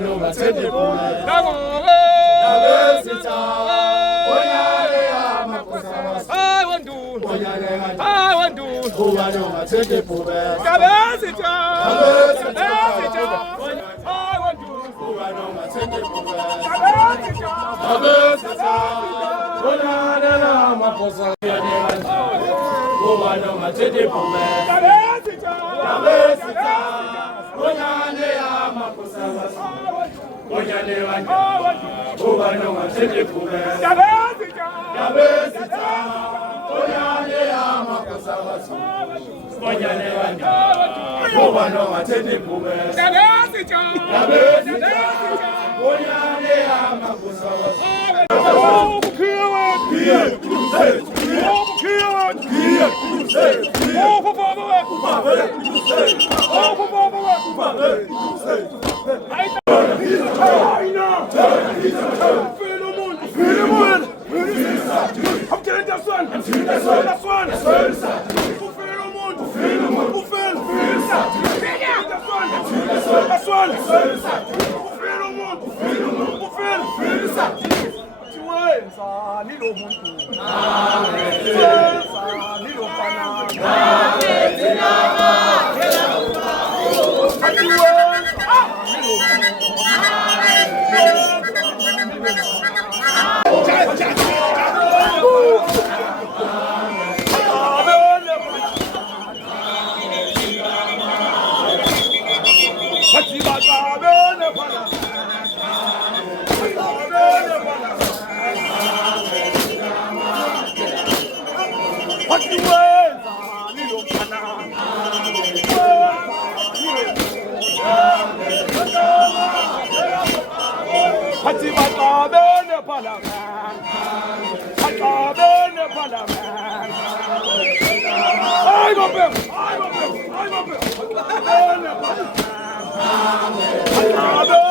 no matete pole. Nagobe. Nabesita. Onyale amakosa. I want to. Onyale. I want to. Kuba no matete pole. Nabesita. Nabesita. I want to. Kuba no matete pole. Nabesita. Nabesita. Onyale amakosa. Kuba no matete pole. Nabesita. Nabesita. Onyale amakosa. Onyale wanje. Kuba no matete pole. Nabesita. Nabesita. Onyale amakosa. Onyale wanje. Kuba no matete pole. Nabesita. Nabesita. Onyale amakosa. Oh, kill it. Oh, kill it. Oh, for father. Oh, for father. I know. Feel the moon. I'm killing that one. That's one. Who feel the moon? Who feel? That's one. Who feel the moon? Who feel? Chiwenza lilo muntu. Chiwenza lilo pana. I'm up.